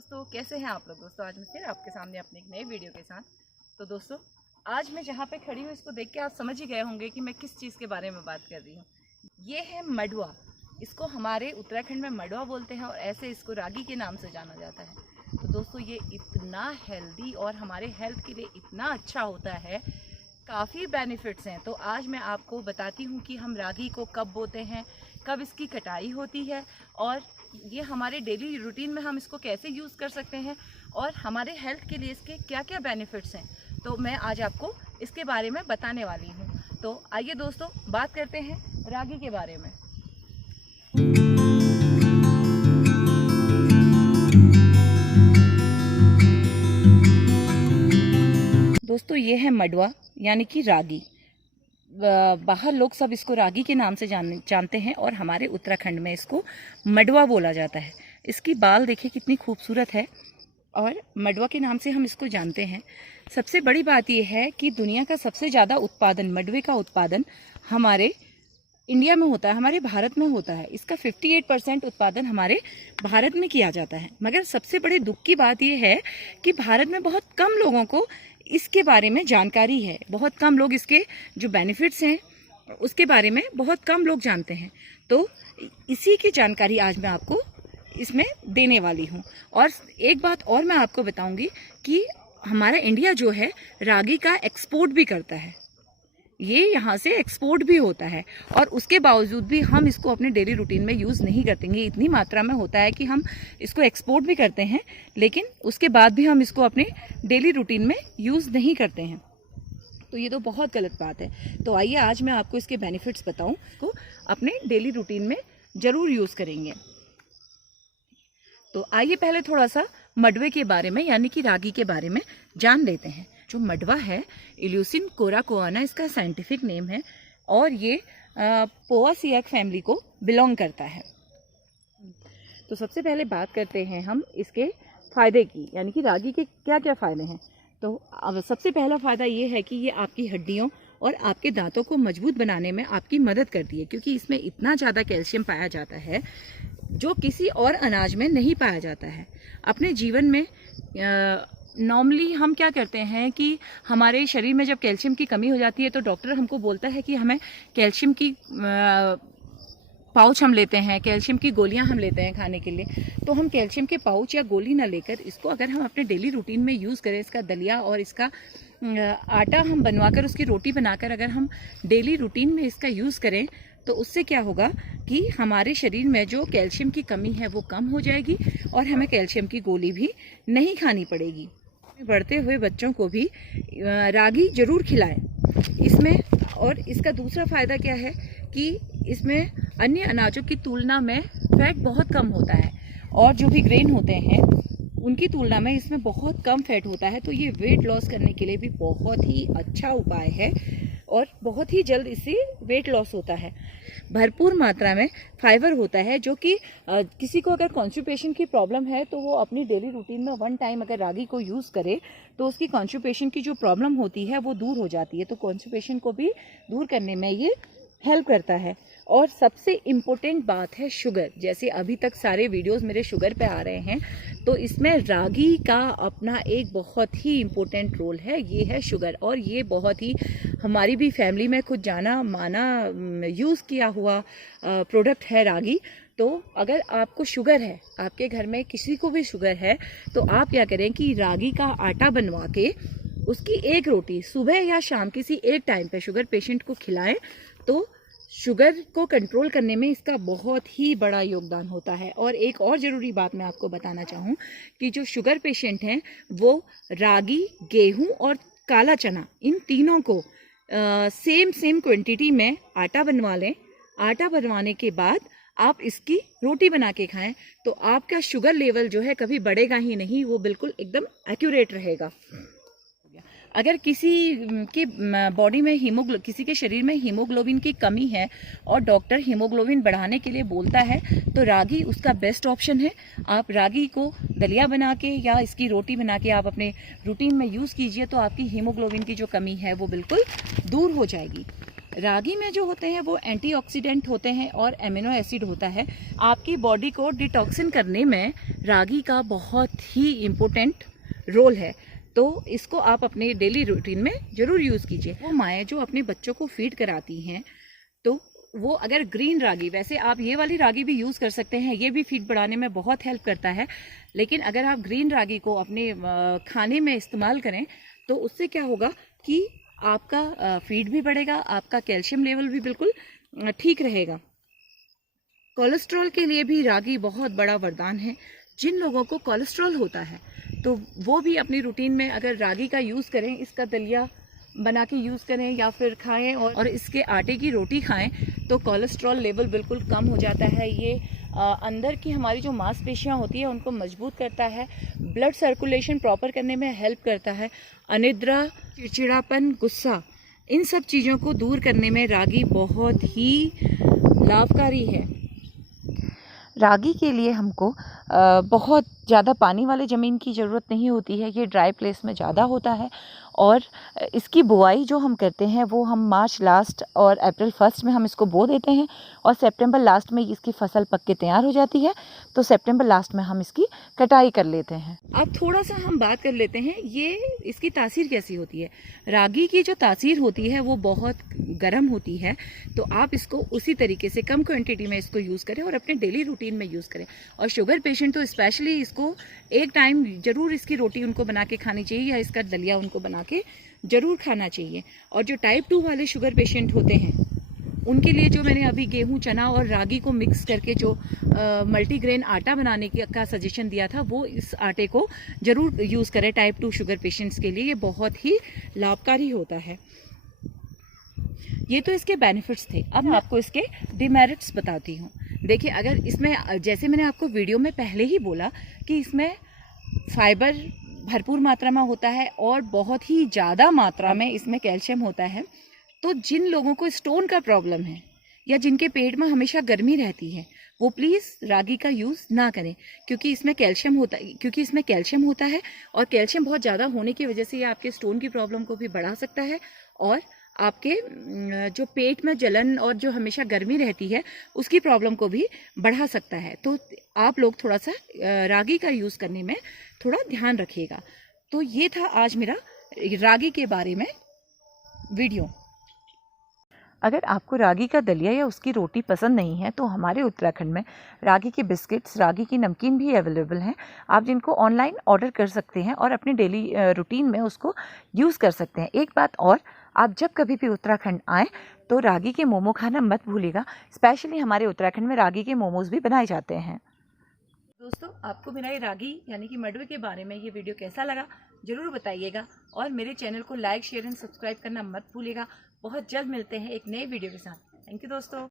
दोस्तों, कैसे हैं आप लोग। दोस्तों आज मैं फिर आपके सामने अपने एक नए वीडियो के साथ। तो दोस्तों आज मैं जहाँ पे खड़ी हूँ इसको देख के आप समझ ही गए होंगे कि मैं किस चीज़ के बारे में बात कर रही हूँ। ये है मडुआ। इसको हमारे उत्तराखंड में मडुआ बोलते हैं और ऐसे इसको रागी के नाम से जाना जाता है। तो दोस्तों ये इतना हेल्दी और हमारे हेल्थ के लिए इतना अच्छा होता है, काफ़ी बेनिफिट्स हैं। तो आज मैं आपको बताती हूँ कि हम रागी को कब बोते हैं, कब इसकी कटाई होती है और ये हमारे डेली रूटीन में हम इसको कैसे यूज़ कर सकते हैं और हमारे हेल्थ के लिए इसके क्या क्या बेनिफिट्स हैं। तो मैं आज आपको इसके बारे में बताने वाली हूँ। तो आइए दोस्तों बात करते हैं रागी के बारे में। दोस्तों ये है मडुआ यानी कि रागी। बाहर लोग सब इसको रागी के नाम से जानते हैं और हमारे उत्तराखंड में इसको मडुआ बोला जाता है। इसकी बाल देखिए कितनी खूबसूरत है और मडुआ के नाम से हम इसको जानते हैं। सबसे बड़ी बात यह है कि दुनिया का सबसे ज़्यादा उत्पादन मडुए का उत्पादन हमारे इंडिया में होता है, हमारे भारत में होता है। इसका 58% उत्पादन हमारे भारत में किया जाता है। मगर सबसे बड़े दुख की बात यह है कि भारत में बहुत कम लोगों को इसके बारे में जानकारी है। बहुत कम लोग इसके जो बेनिफिट्स हैं उसके बारे में बहुत कम लोग जानते हैं। तो इसी की जानकारी आज मैं आपको इसमें देने वाली हूँ। और एक बात और मैं आपको बताऊंगी कि हमारा इंडिया जो है रागी का एक्सपोर्ट भी करता है। ये यहाँ से एक्सपोर्ट भी होता है और उसके बावजूद भी हम इसको अपने डेली रूटीन में यूज़ नहीं करते हैं। इतनी मात्रा में होता है कि हम इसको एक्सपोर्ट भी करते हैं, लेकिन उसके बाद भी हम इसको अपने डेली रूटीन में यूज़ नहीं करते हैं। तो ये तो बहुत गलत बात है। तो आइए आज मैं आपको इसके बेनिफिट्स बताऊं, को अपने डेली रूटीन में ज़रूर यूज़ करेंगे। तो आइए पहले थोड़ा सा मडुए के बारे में यानी कि रागी के बारे में जान लेते हैं। जो मडुआ है इल्यूसिन कोराकोआना इसका साइंटिफिक नेम है और ये पोएसिएक फैमिली को बिलोंग करता है। तो सबसे पहले बात करते हैं हम इसके फ़ायदे की, यानी कि रागी के क्या क्या फ़ायदे हैं। तो अब सबसे पहला फ़ायदा ये है कि ये आपकी हड्डियों और आपके दांतों को मजबूत बनाने में आपकी मदद करती है, क्योंकि इसमें इतना ज़्यादा कैल्शियम पाया जाता है जो किसी और अनाज में नहीं पाया जाता है। अपने जीवन में नॉर्मली हम क्या करते हैं कि हमारे शरीर में जब कैल्शियम की कमी हो जाती है तो डॉक्टर हमको बोलता है कि हमें कैल्शियम की पाउच हम लेते हैं, कैल्शियम की गोलियां हम लेते हैं खाने के लिए। तो हम कैल्शियम के पाउच या गोली ना लेकर इसको अगर हम अपने डेली रूटीन में यूज़ करें, इसका दलिया और इसका आटा हम बनवाकर उसकी रोटी बनाकर अगर हम डेली रूटीन में इसका यूज़ करें तो उससे क्या होगा कि हमारे शरीर में जो कैल्शियम की कमी है वो कम हो जाएगी और हमें कैल्शियम की गोली भी नहीं खानी पड़ेगी। बढ़ते हुए बच्चों को भी रागी जरूर खिलाएं इसमें। और इसका दूसरा फ़ायदा क्या है कि इसमें अन्य अनाजों की तुलना में फैट बहुत कम होता है और जो भी ग्रेन होते हैं उनकी तुलना में इसमें बहुत कम फैट होता है। तो ये वेट लॉस करने के लिए भी बहुत ही अच्छा उपाय है और बहुत ही जल्द इससे वेट लॉस होता है। भरपूर मात्रा में फाइबर होता है, जो कि किसी को अगर कॉन्स्टिपेशन की प्रॉब्लम है तो वो अपनी डेली रूटीन में वन टाइम अगर रागी को यूज़ करे तो उसकी कॉन्स्टिपेशन की जो प्रॉब्लम होती है वो दूर हो जाती है। तो कॉन्स्टिपेशन को भी दूर करने में ये हेल्प करता है। और सबसे इम्पोर्टेंट बात है शुगर। जैसे अभी तक सारे वीडियोस मेरे शुगर पे आ रहे हैं, तो इसमें रागी का अपना एक बहुत ही इम्पोर्टेंट रोल है, ये है शुगर। और ये बहुत ही हमारी भी फैमिली में खुद जाना माना यूज़ किया हुआ प्रोडक्ट है रागी। तो अगर आपको शुगर है, आपके घर में किसी को भी शुगर है, तो आप क्या करें कि रागी का आटा बनवा के उसकी एक रोटी सुबह या शाम किसी एक टाइम पे शुगर पेशेंट को खिलाएं तो शुगर को कंट्रोल करने में इसका बहुत ही बड़ा योगदान होता है। और एक और ज़रूरी बात मैं आपको बताना चाहूँ कि जो शुगर पेशेंट हैं वो रागी, गेहूं और काला चना इन तीनों को सेम क्वांटिटी में आटा बनवा लें। आटा बनवाने के बाद आप इसकी रोटी बना के खाएं तो आपका शुगर लेवल जो है कभी बढ़ेगा ही नहीं, वो बिल्कुल एकदम एक्यूरेट रहेगा। अगर किसी की बॉडी में किसी के शरीर में हीमोग्लोबिन की कमी है और डॉक्टर हीमोग्लोबिन बढ़ाने के लिए बोलता है तो रागी उसका बेस्ट ऑप्शन है। आप रागी को दलिया बना के या इसकी रोटी बना के आप अपने रूटीन में यूज़ कीजिए तो आपकी हीमोग्लोबिन की जो कमी है वो बिल्कुल दूर हो जाएगी। रागी में जो होते हैं वो एंटीऑक्सीडेंट होते हैं और एमिनो एसिड होता है। आपकी बॉडी को डिटॉक्सिन करने में रागी का बहुत ही इम्पोर्टेंट रोल है, तो इसको आप अपने डेली रूटीन में ज़रूर यूज़ कीजिए। वो माएँ जो अपने बच्चों को फीड कराती हैं, तो वो अगर ग्रीन रागी, वैसे आप ये वाली रागी भी यूज़ कर सकते हैं, ये भी फीड बढ़ाने में बहुत हेल्प करता है, लेकिन अगर आप ग्रीन रागी को अपने खाने में इस्तेमाल करें तो उससे क्या होगा कि आपका फीड भी बढ़ेगा, आपका कैल्शियम लेवल भी बिल्कुल ठीक रहेगा। कोलेस्ट्रॉल के लिए भी रागी बहुत बड़ा वरदान है। जिन लोगों को कोलेस्ट्रॉल होता है तो वो भी अपनी रूटीन में अगर रागी का यूज़ करें, इसका दलिया बना के यूज़ करें या फिर खाएं और इसके आटे की रोटी खाएं, तो कोलेस्ट्रॉल लेवल बिल्कुल कम हो जाता है। ये अंदर की हमारी जो मांसपेशियां होती है उनको मजबूत करता है, ब्लड सर्कुलेशन प्रॉपर करने में हेल्प करता है। अनिद्रा, चिड़चिड़ापन, गुस्सा, इन सब चीज़ों को दूर करने में रागी बहुत ही लाभकारी है। रागी के लिए हमको बहुत ज़्यादा पानी वाले ज़मीन की ज़रूरत नहीं होती है, ये ड्राई प्लेस में ज़्यादा होता है। और इसकी बुआई जो हम करते हैं वो हम मार्च लास्ट और अप्रैल फर्स्ट में हम इसको बो देते हैं और सितंबर लास्ट में इसकी फसल पक के तैयार हो जाती है, तो सितंबर लास्ट में हम इसकी कटाई कर लेते हैं। अब थोड़ा सा हम बात कर लेते हैं ये इसकी तासीर कैसी होती है। रागी की जो तासीर होती है वो बहुत गर्म होती है, तो आप इसको उसी तरीके से कम क्वांटिटी में इसको यूज़ करें और अपने डेली रूटीन में यूज़ करें। और शुगर पेशेंट तो स्पेशली इसको एक टाइम ज़रूर इसकी रोटी उनको बना के खानी चाहिए या इसका दलिया उनको बना के ज़रूर खाना चाहिए। और जो टाइप 2 वाले शुगर पेशेंट होते हैं उनके लिए जो मैंने अभी गेहूं, चना और रागी को मिक्स करके जो मल्टीग्रेन आटा बनाने का सजेशन दिया था, वो इस आटे को ज़रूर यूज़ करें टाइप 2 शुगर पेशेंट्स के लिए। ये बहुत ही लाभकारी होता है। ये तो इसके बेनिफिट्स थे। अब मैं आपको इसके डिमेरिट्स बताती हूँ। देखिए, अगर इसमें, जैसे मैंने आपको वीडियो में पहले ही बोला कि इसमें फाइबर भरपूर मात्रा में होता है और बहुत ही ज़्यादा मात्रा में इसमें कैल्शियम होता है, तो जिन लोगों को स्टोन का प्रॉब्लम है या जिनके पेट में हमेशा गर्मी रहती है वो प्लीज़ रागी का यूज़ ना करें, क्योंकि इसमें कैल्शियम होता है और कैल्शियम बहुत ज़्यादा होने की वजह से ये आपके स्टोन की प्रॉब्लम को भी बढ़ा सकता है और आपके जो पेट में जलन और जो हमेशा गर्मी रहती है उसकी प्रॉब्लम को भी बढ़ा सकता है। तो आप लोग थोड़ा सा रागी का यूज़ करने में थोड़ा ध्यान रखिएगा। तो ये था आज मेरा रागी के बारे में वीडियो। अगर आपको रागी का दलिया या उसकी रोटी पसंद नहीं है तो हमारे उत्तराखंड में रागी के बिस्किट्स, रागी की नमकीन भी अवेलेबल हैं, आप जिनको ऑनलाइन ऑर्डर कर सकते हैं और अपने डेली रूटीन में उसको यूज़ कर सकते हैं। एक बात और, आप जब कभी भी उत्तराखंड आएँ तो रागी के मोमो खाना मत भूलिएगा। स्पेशली हमारे उत्तराखंड में रागी के मोमोज़ भी बनाए जाते हैं। दोस्तों, आपको मेरा ये रागी यानी कि मडवे के बारे में ये वीडियो कैसा लगा ज़रूर बताइएगा और मेरे चैनल को लाइक, शेयर एंड सब्सक्राइब करना मत भूलिएगा। बहुत जल्द मिलते हैं एक नए वीडियो के साथ। थैंक यू दोस्तों।